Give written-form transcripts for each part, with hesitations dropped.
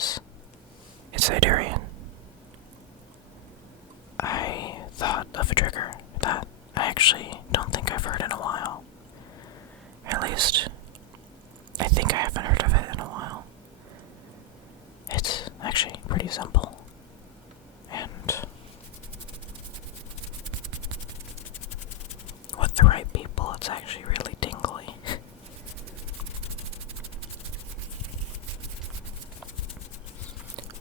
guys, it's Zydurian. I thought of a trigger that I actually don't think I've heard in a while. At least, I think I haven't heard of it in a while. It's actually pretty simple. And with the right people, it's actually really tingly.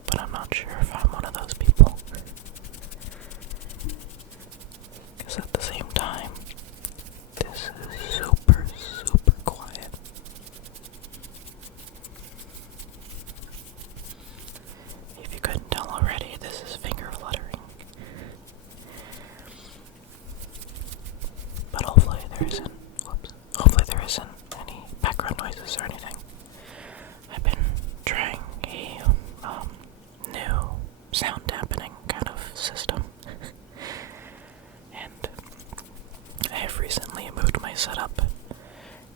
But I'm not sure if I'm one of those people. Because at the same time, this is super, super quiet. If you couldn't tell already, this is finger fluttering. But hopefully there isn't any background noises or anything. I've been trying a new sound dampening kind of system. And I have recently moved my setup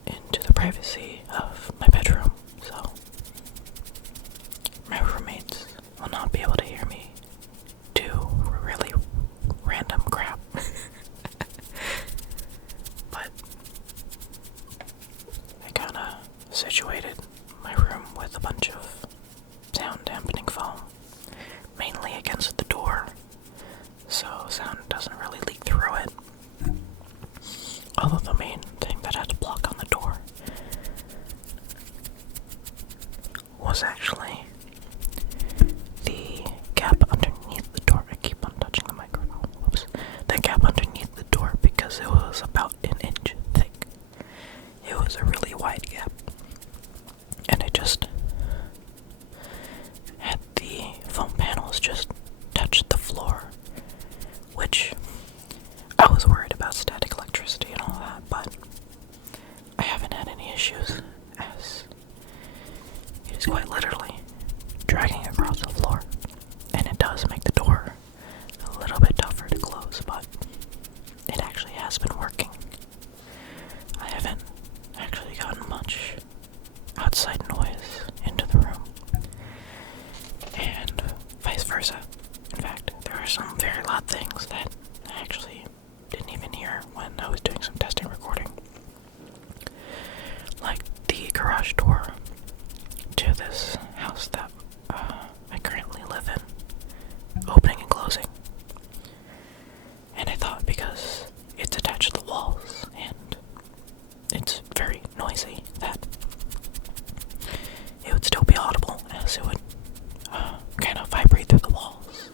into the privacy of my bedroom, so my roommates will not be able to hear me do really random crap. But I kinda situated my room with a bunch of sound dampening foam, mainly against the door, so sound doesn't really leak through it. Although the main thing that had to block on the door was actually the gap underneath the door. I keep on touching the microphone. Whoops. The gap underneath the door, because it was about an inch thick. It was a really wide gap. And I just had the foam panels just touch the floor, which I was worried about static electricity and all that, but I haven't had any issues, as it is quite literally dragging across the floor, and it does make the door a little bit tougher to close, but it actually has been working. I haven't actually gotten much outside noise into the room, and vice versa. In fact, there are some very loud things that I actually didn't even hear when I was doing some testing recording. Like the garage door to this house that I currently live in, opening and closing. And I thought, because it's attached to the walls and it's very noisy, that it would still be audible, as it would kind of vibrate through the walls.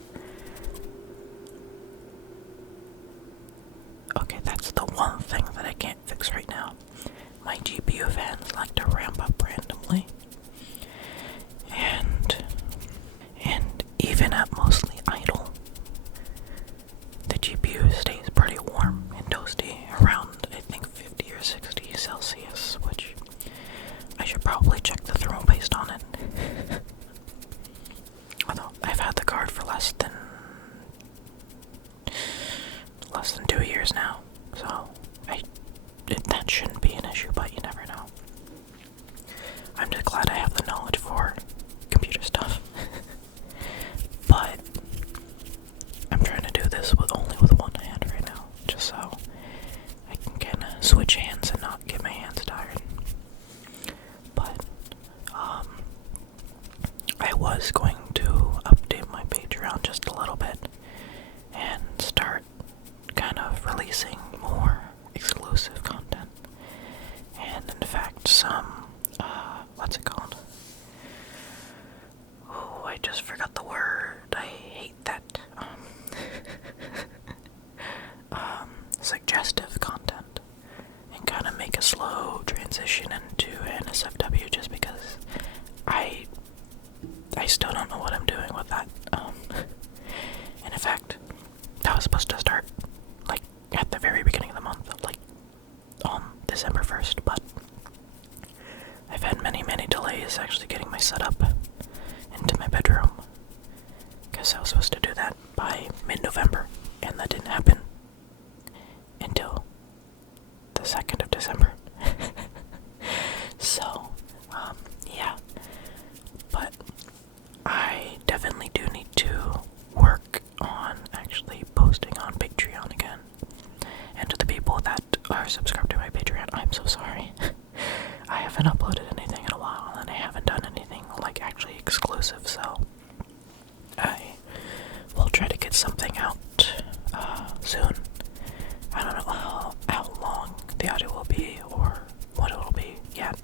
Okay, that's the one thing that I can't fix right now. My GPU fans like to ramp up randomly. And even at mostly idle, the GPU stays pretty warm and toasty, around I think 50 or 60 Celsius, which I should probably check the thermal paste on it. Although I've had the card for less than 2 years now, so that shouldn't be an issue, but you never know. I'm just glad I have the knowledge for computer stuff. But I'm trying to do this only with one hand right now, just so I can kind of switch hands and not get my hands tired. But I was going to update my Patreon just a little bit and start kind of releasing more exclusive content. And in fact, some, what's it called? Oh, I just forgot the word. I hate that. Suggestive content. And kind of make a slow transition into NSFW, just because I still don't know what I'm doing with that. And in fact, that was supposed to start, like, at the very beginning of the month, like, on December 1st, but I've had many, many delays actually getting my setup into my bedroom, because I was supposed to do that by mid-November, and that didn't happen until the 2nd of December. So, yeah, but subscribed to my Patreon, I'm so sorry. I haven't uploaded anything in a while, and I haven't done anything, like, actually exclusive, so I will try to get something out, soon. I don't know how long the audio will be, or what it will be yet.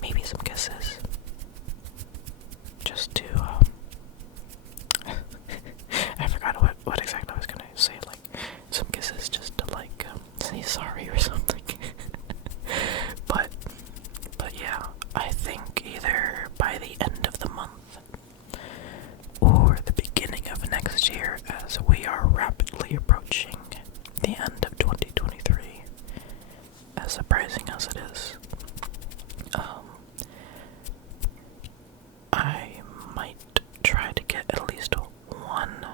Maybe some kisses. Just to, I forgot what exactly I was gonna say, like, some kisses just to, like, say sorry or something. But yeah, I think either by the end of the month or the beginning of next year, as we are rapidly approaching the end of 2023, as surprising as it is, I might try to get at least one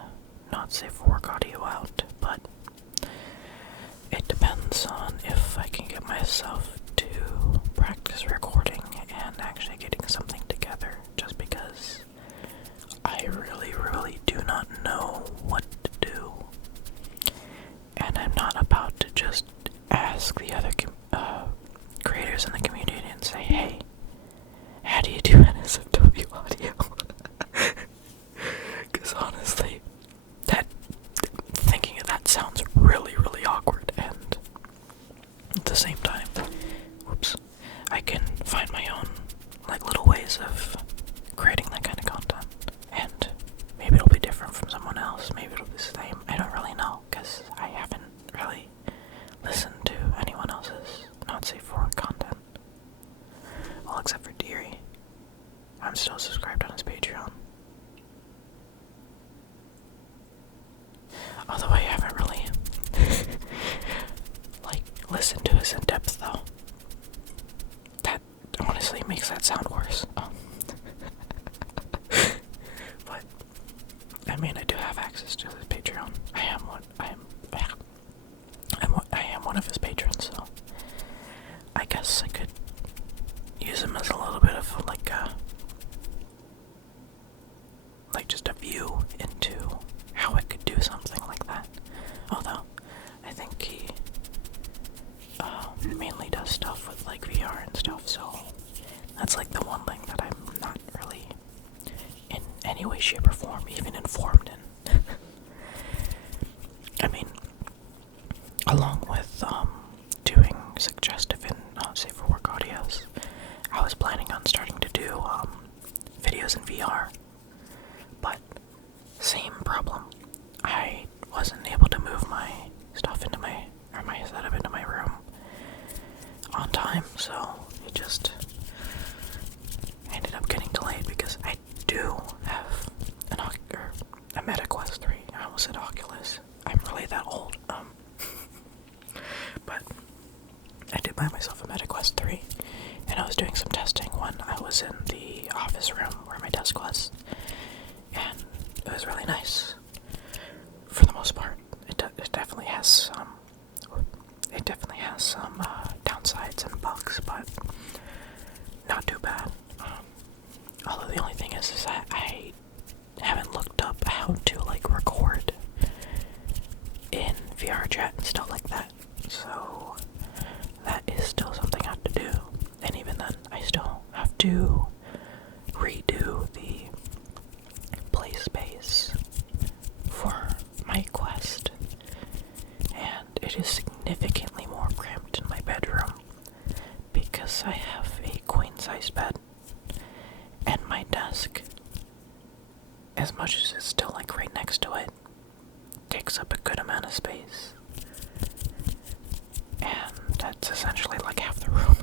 not safe for work audio out, but it depends on if I can get myself to practice recording and actually getting something together, just because I really do not know what to do, and I'm not about to just ask the other creators in the community and say, hey, how do you do NSFW audio? Because honestly, thinking of that sounds really awkward, and at the same time, I can find my own, like, little ways of creating that kind of content, and maybe it'll be different from someone else, maybe it'll be the same, I don't really know, because I haven't really listened to anyone else's not safe for work content. Well, except for Deary. I'm still subscribed on his Patreon. Although I haven't really, like, listened to his in-depth, though. That honestly makes that sound worse. But, I mean, I do have access to his Patreon. I am one of his patrons, so I guess I could use him as a little bit of, like just a view into how I could do something like that. Although, I think he mainly does stuff with, like, VR and stuff, so that's, like, the one thing that I'm not really in any way, shape, or form even informed in. I mean, along with doing suggestive and safe for work audios, I was planning on starting to do videos in VR, but same problem. I wasn't able to move my stuff into my setup into my room on time, so it just ended up getting delayed, because I do have a Meta Quest 3. I almost said Oculus. I'm really that old. But I did buy myself a Meta Quest 3, and I was doing some testing when I was in the office room where my desk was, and it was really nice. For the most part, it definitely has some downsides and bugs, but not too bad. Although the only thing is that I haven't looked up how to, like, record in VR chat and stuff like that, so that is still something I have to do. And even then, I still have to redo the play space for my Quest, and it is significantly more cramped in my bedroom because I have a queen-size bed, and my desk, as much as it's still, like, right next to it, takes up a good amount of space, and that's essentially like half the room.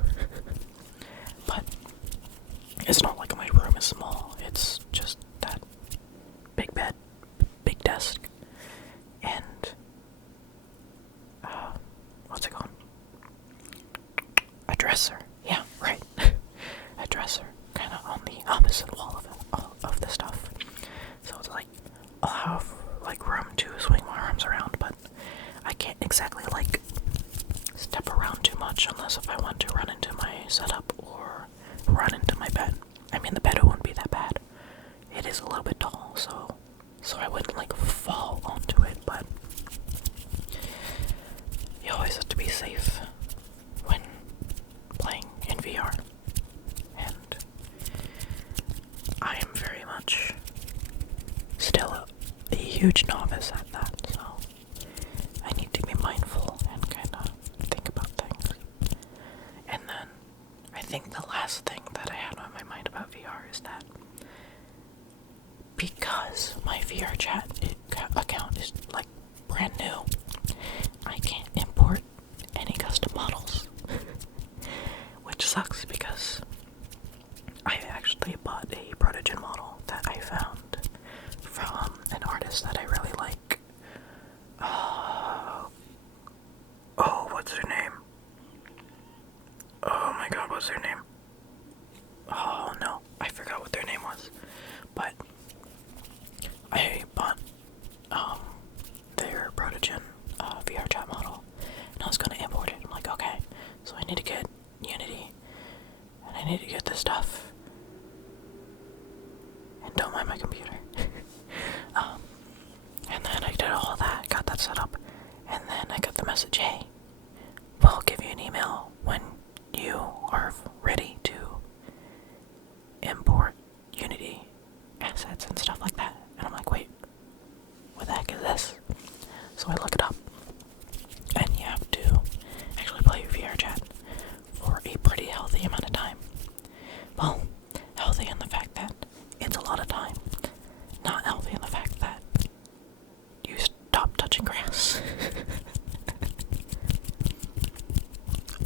But it's not like my room is small, it's just that big bed, big desk, and what's it called? A dresser. Yeah, right. A dresser, kind of on the opposite wall of the stuff. So it's like I'll have, like, room to swing my arms around, but I can't exactly, like, step around too much unless if I want to run into my setup or run into my bed. I mean, the bed wouldn't be that bad. It is a little bit tall, so I wouldn't, like, fall onto it, but you always have to be safe. huge novice at that, so I need to be mindful and kind of think about things. And then I think the last thing that I had on my mind about VR is that because my VR chat account is like brand new, I can't import any custom models, which sucks because I actually bought a protogen model that I found from an artist that I really like. Oh, what's her name? Oh my god, what's her name? Oh no, I forgot what their name was. But I bought their protogen VR chat model, and I was gonna import it. I'm like, okay, so I need to get Unity, and I need to get this stuff, and don't mind my computer. And then I did all of that, got that set up, and then I got the message, hey, we'll give you an email when you are ready to import Unity assets and stuff like that. And I'm like, wait, what the heck is this? So I look it up, and you have to actually play VR chat for a pretty healthy amount of time. Well, healthy in the fact that it's a lot of time, not healthy in the fact that you stop touching grass.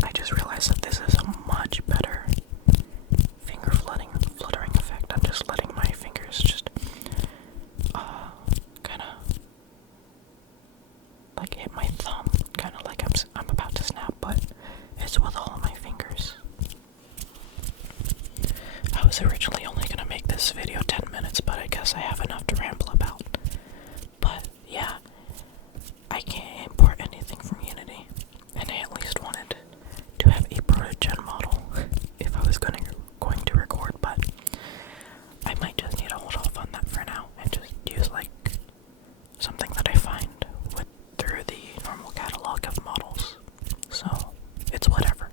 I just realized that this is a much better finger fluttering effect. I'm just letting my fingers just kind of like hit my thumb, kind of like I'm about to snap, but it's with all of my fingers. I was originally only gonna make this video 10 minutes, but I guess I have enough to ramble about. But yeah, I can't import anything from Unity, and I at least wanted to have a protogen model if I was going to record, but I might just need to hold off on that for now and just use like something that I find through the normal catalog of models. So it's whatever.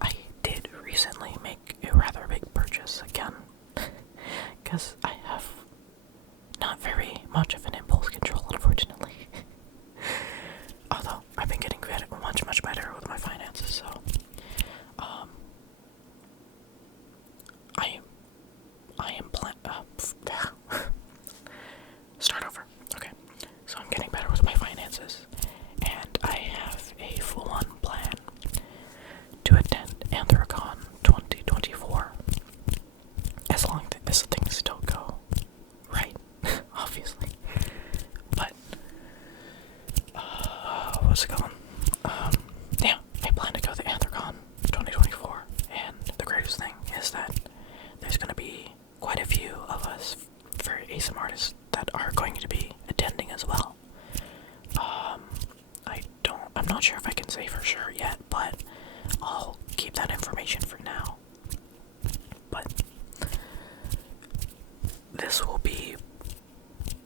I did recently make a rather big purchase again, because I have not very much of an impulse control, unfortunately. Although I've been getting much better with my finances, so I am start over. Okay, so I'm getting better with my finances, and I have a full-on plan to attend Anthrocon 2024, as long as things still go right, obviously. But what's it going? Yeah, I plan to go to Anthrocon 2024, and the greatest thing is that there's going to be quite a few of us for ASM artists that are going to be attending as well. I'm not sure if I can say for sure yet, but I'll keep that information for now. But this will be,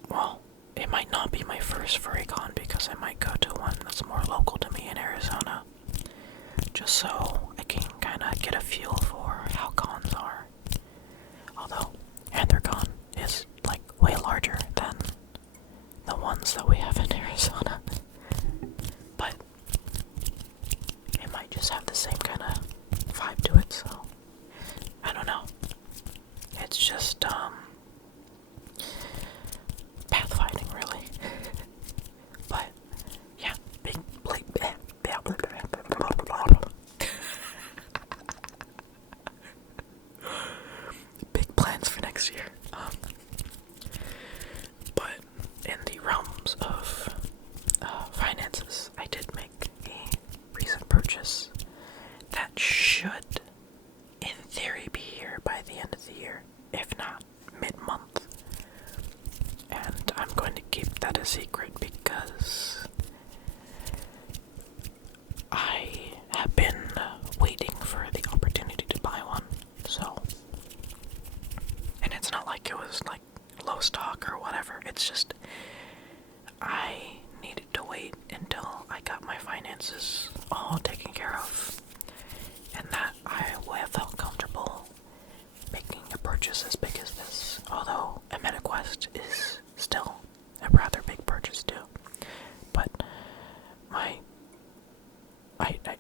well, it might not be my first Furry con, because I might go to one that's more local to me in Arizona, just so I can kind of get a feel for how cons are. Although Anthrocon is like way larger than the ones that we have in Arizona, but it might just have the same kind of vibe to it, so I don't know. It's just pathfinding, really. But yeah, big plans for next year. But in the realms of finances, I did make a recent purchase that should, in theory, be here by the end of the year, if not mid-month. And I'm going to keep that a secret because I have been waiting for the opportunity to buy one, so, and it's not like it was like low stock or whatever, it's just I needed to wait until I got my finances all taken care of, and that I felt comfortable making a purchase purchase as big as this, although a MetaQuest is still a rather big purchase too. But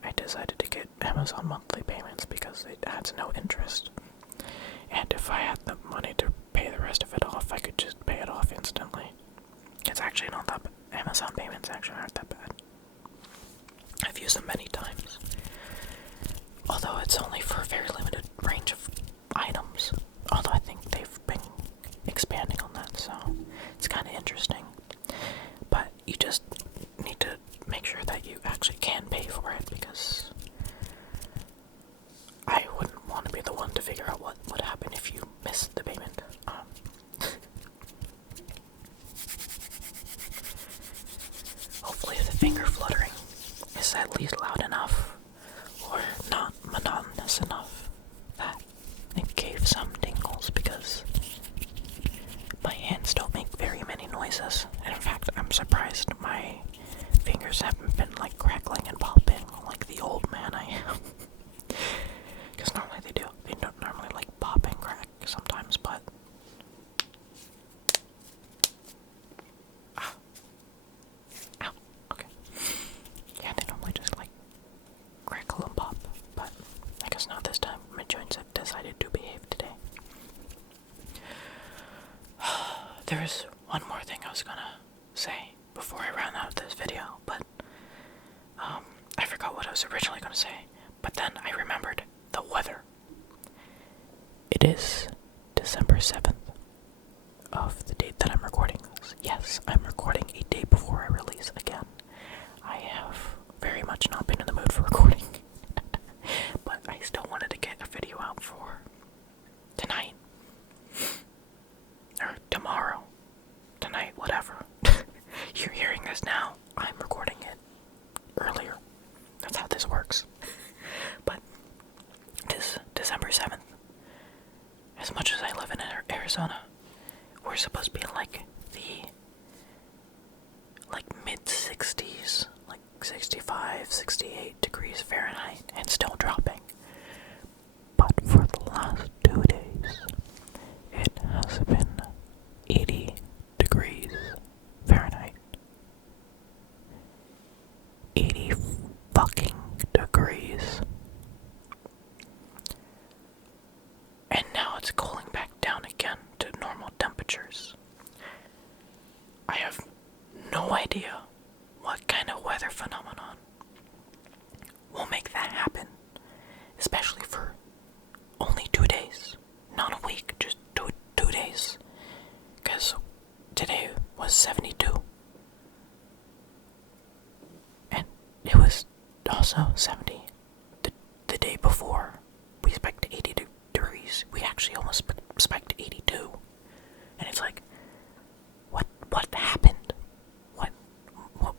I decided to get Amazon monthly payments because it adds no interest. And if I had the money to pay the rest of it off, I could just pay it off instantly. It's actually not that bad. Amazon payments actually aren't that bad. I've used them many times. Although it's only for a very limited range of items. Although I think they've been expanding on that, so it's kind of interesting. But you just need to make sure that you actually can pay for it, because I wouldn't want to be the one to figure out what would happen if you missed the payment. Hopefully the finger fluttering is at least loud enough, or not monotonous enough, that it gave some tingles, because my hands don't make very many noises. And in fact, I'm surprised my fingers haven't been like crackling and popping like the old man I am. Because normally they do. They don't normally like pop and crack sometimes, but ow. Okay. Yeah, they normally just like crackle and pop, but I guess not this time. My joints have decided to behave today. There is one more thing I was gonna say before I ran out of this video, but I forgot what I was originally gonna say. But then I remembered the weather. It is December 7th of the date that I'm recording this. Yes, I'm recording a day before I release again. I have very much not been in the mood for recording. But I still wanted to get a video out for tonight. Or tomorrow. Tonight, whatever. You're hearing this now. I'm recording it earlier. That's how this works. But this December 7th, as much as I live in Arizona, we're supposed to be in like the mid-60s, like 65, 68 degrees Fahrenheit, and still dropping. But for the last 2 days, it has been 80 degrees Fahrenheit. 80 fucking degrees. And now it's cooling back down again to normal temperatures. I have no idea what kind of weather phenomenon will make that happen, especially for only 2 days, not a week, just two days, because today was 72, and it was also 70 the day before. We spiked to 80 degrees. We actually almost spiked to 82, and it's like, what happened?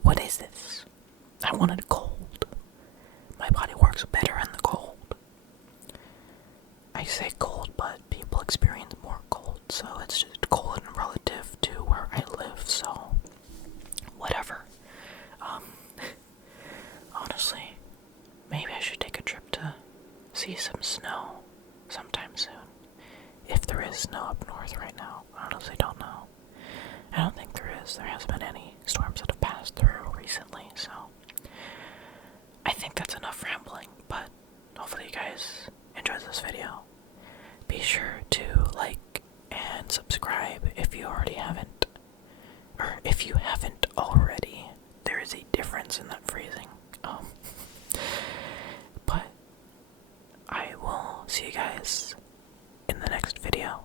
What is this? I wanted it cold. My body works better in the cold. I say cold, but people experience more cold, so it's just cold and relative to where I live, so whatever. Honestly, maybe I should take a trip to see some snow sometime soon. If there is snow up north right now, I honestly don't know. I don't think there is. There hasn't been any storms that have passed through recently, so I think that's enough rambling, but hopefully you guys enjoyed this video. Be sure to like and subscribe if you already haven't. Or if you haven't already, there is a difference in that phrasing. But I will see you guys in the next video.